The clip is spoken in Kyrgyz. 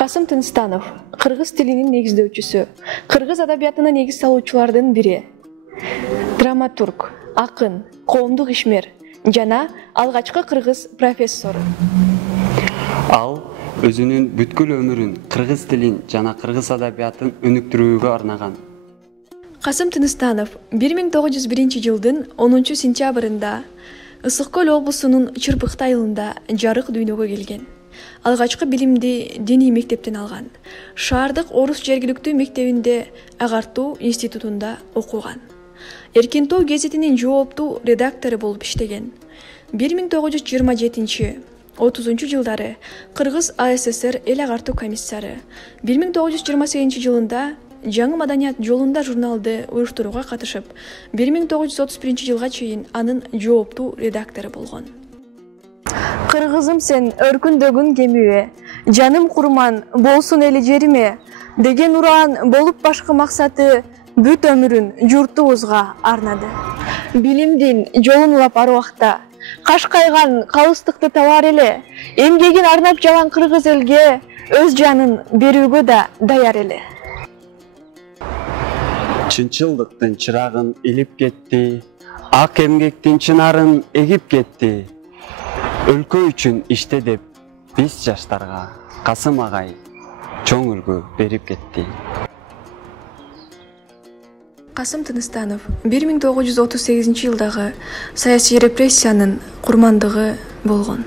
Касым Тынстанов, кыргыз тилинин негиздөөчүсү, кыргыз адабиятына негиз салуучулардын бири. Драматург, акын, коомдук ишмер жана алгачкы кыргыз профессору. Ал өзүнүн бүткүл өмүрүн кыргыз тилин жана кыргыз адабиятын өнүктүрүүгө арнаган. Касым Тынстанов 1901 жылдын 10 сентябрында Ысык Көл облусунун Чырбыкты айылында жарык дүйнөгө келген. Алгачкы билимди диний мектептен алган. Шаардык орус жергиликтүү мектебинде агартуу институтунда окуган. Эркин Тоо гезитинин жооптуу редактору болуп иштеген. 1927-30 жылдары Кыргыз АССР эл агартуу комиссары, 1928 жылында Жаңы маданият жолунда журналды уюштурууга катышып, 1931 жылга чейин анын жооптуу редактору болгон. Кыргызым сен өркүндөгүн кемибе, жаным курман болсун эли жериме деген ураан болуп башкы максаты бүт өмүрүн журтубузга арнады. Билимдин жолун улап аруакта кашкайган калыстыкты табар эле, эмгегин арнап жаган кыргыз элге өз жанын берүүгө да даяр эле. Чынчылдыктын чырагын илип кетти, ак эмгектин чынарын эгип кетти. Өлкө үчүн иште деп биз жаштарга Касым агай чоң үлгү берип кетти. Касым Тынстанов 1938 жылдагы саясий репрессиянын курмандыгы болгон.